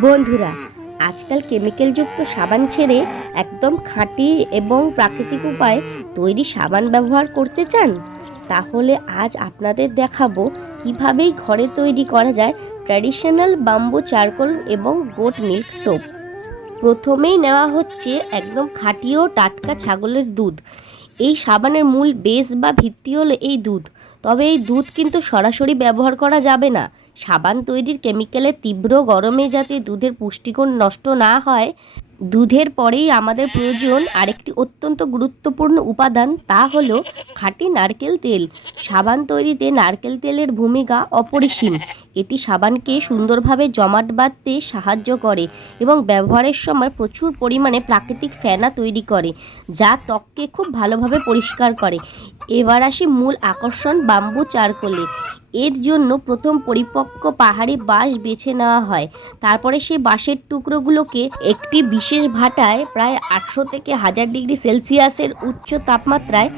বন্ধুরা, আজকাল কেমিক্যালযুক্ত সাবান ছেড়ে একদম খাঁটি এবং প্রাকৃতিক উপায়ে তৈরি সাবান ব্যবহার করতে চান? তাহলে আজ আপনাদের দেখাবো কীভাবেই ঘরে তৈরি করা যায় ট্র্যাডিশনাল বাম্বু চারকোল এবং গোট মিল্ক সোপ। প্রথমেই নেওয়া হচ্ছে একদম খাঁটি ও টাটকা ছাগলের দুধ। এই সাবানের মূল বেস বা ভিত্তি হলো এই দুধ। তবে এই দুধ কিন্তু সরাসরি ব্যবহার করা যাবে না। সাবান তৈরির কেমিক্যালের তীব্র গরমে যাতে দুধের পুষ্টিগুণ নষ্ট না হয়, দুধের পরেই আমাদের প্রয়োজন আরেকটি অত্যন্ত গুরুত্বপূর্ণ উপাদান, তা হলো খাঁটি নারকেল তেল। সাবান তৈরিতে নারকেল তেলের ভূমিকা অপরিসীম। এটি সাবানকে সুন্দরভাবে জমাট বাঁধতে সাহায্য করে এবং ব্যবহারের সময় প্রচুর পরিমাণে প্রাকৃতিক ফেনা তৈরি করে, যা ত্বককে খুব ভালোভাবে পরিষ্কার করে। এবার আসি মূল আকর্ষণ বাম্বু চারকোলে। এর জন্য প্রথম পরিপক্ক পাহাড়ি বাঁশ বেছে নেওয়া হয়। তারপরে সেই বাঁশের টুকরোগুলোকে একটি বিশেষ ভাটায় প্রায় 800 থেকে 1000 ডিগ্রি সেলসিয়াসের উচ্চ তাপমাত্রায়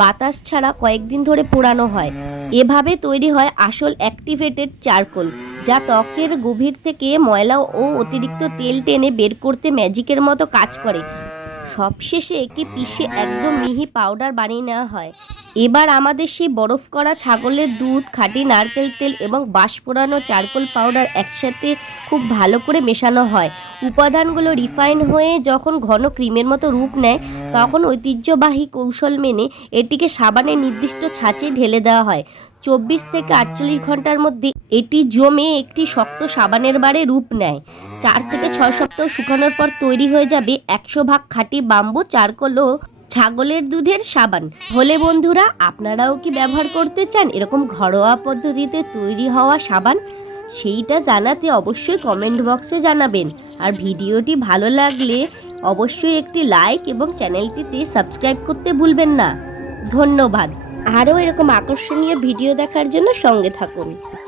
বাতাস ছাড়া কয়েকদিন ধরে পোড়ানো হয়। এভাবে তৈরি হয় আসল অ্যাক্টিভেটেড চারকোল, যা ত্বকের গভীর থেকে ময়লা ও অতিরিক্ত তেল টেনে বের করতে ম্যাজিকের মতো কাজ করে। সবশেষে একে পিষে একদম মিহি পাউডার বানিয়ে নেওয়া হয়। এবার আমাদের সেই বরফ করা ছাগলের দুধ, খাঁটি নারকেল তেল এবং বাঁশ পোড়ানো চারকোল পাউডার একসাথে খুব ভালো করে মেশানো হয়। উপাদানগুলো রিফাইন হয়ে যখন ঘন ক্রিমের মতো রূপ নেয়, তখন ঐতিহ্যবাহী কৌশল মেনে এটিকে সাবানের নির্দিষ্ট ছাঁচে ঢেলে দেওয়া হয়। 24 থেকে 48 ঘন্টার মধ্যে এটি জমে একটি শক্ত সাবানের বারে রূপ নেয়। 4 থেকে 6 সপ্তাহ শুকানোর পর তৈরি হয়ে যাবে 100% খাঁটি বাম্বু চারকোল ও ছাগলের দুধের সাবান। হলে বন্ধুরা, আপনারাও কি ব্যবহার করতে চান এরকম ঘরোয়া পদ্ধতিতে তৈরি হওয়া সাবান? সেইটা জানাতে অবশ্যই কমেন্ট বক্সে জানাবেন। আর ভিডিওটি ভালো লাগলে অবশ্যই একটি লাইক এবং চ্যানেলটিতে সাবস্ক্রাইব করতে ভুলবেন না। ধন্যবাদ। আরও এরকম আকর্ষণীয় ভিডিও দেখার জন্য সঙ্গে থাকুন।